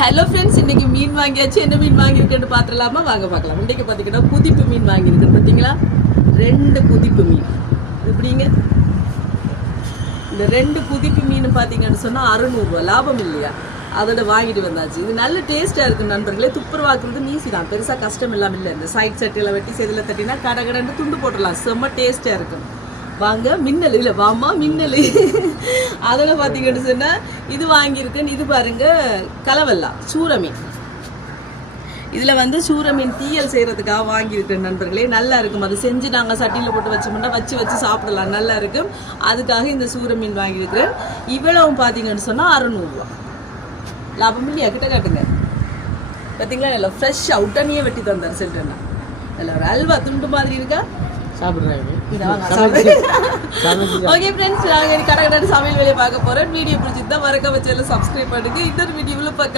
Hello friends, இன்னைக்கு மீன் வாங்கியாச்சு. என்ன மீன் வாங்கியிருக்கேன்னு பார்த்துடலாமா? வாங்க பார்க்கலாம். இன்றைக்கு பார்த்தீங்கன்னா குதிப்பு மீன் வாங்கியிருக்கேன். பார்த்தீங்களா, 2 குதிப்பு மீன். இப்படிங்க இந்த 2 குதிப்பு மீன் பார்த்தீங்கன்னு சொன்னால் 600 ரூபா. லாபம் இல்லையா? அதோட வாங்கிட்டு வந்தாச்சு. இது நல்ல டேஸ்ட்டாக இருக்குது நண்பர்களே. துப்புரவாக்குறது ஈஸி தான், பெருசாக கஷ்டம் இல்லாமல் இல்லை. இந்த சைட் சட்டியில் வெட்டி செதில் தட்டினா கடகடன்னு துண்டு போட்டுடலாம். செம்ம டேஸ்ட்டாக இருக்கும். வாங்க. மின்னல் இல்லை, வாமா மின்னல். அதோட பார்த்தீங்கன்னு சொன்னால் இது வாங்கியிருக்கேன்னு. இது பாருங்க, கலவல்லா சூர மீன். இதில் வந்து சூர மீன் தீயல் செய்கிறதுக்காக வாங்கியிருக்கேன் நண்பர்களே. நல்லா இருக்கும். அது செஞ்சு நாங்கள் சட்டியில் போட்டு வச்சோம்னா வச்சு சாப்பிடலாம், நல்லா இருக்கும். அதுக்காக இந்த சூர மீன் வாங்கியிருக்கிறேன். இவ்வளவு பார்த்தீங்கன்னு சொன்னால் 600 ரூபா. லாபம் இல்லையா? கிட்ட காட்டுங்க. பார்த்தீங்களா, நல்லா ஃப்ரெஷ்ஷாக உடனே வெட்டி தந்தார் செல்றேன்னா. நல்லா ஒரு அல்வா துண்டு மாதிரி இருக்கா? ஓகே ஃப்ரெண்ட்ஸ், நாங்கள் கடை சமையல் வேலையை பார்க்க போகிறோம். வீடியோ பிடிச்சிருந்தா மறக்காம சேனலை சப்ஸ்கிரைப் பண்ணுங்க. இன்னொரு வீடியோவில் பார்க்கலாம்.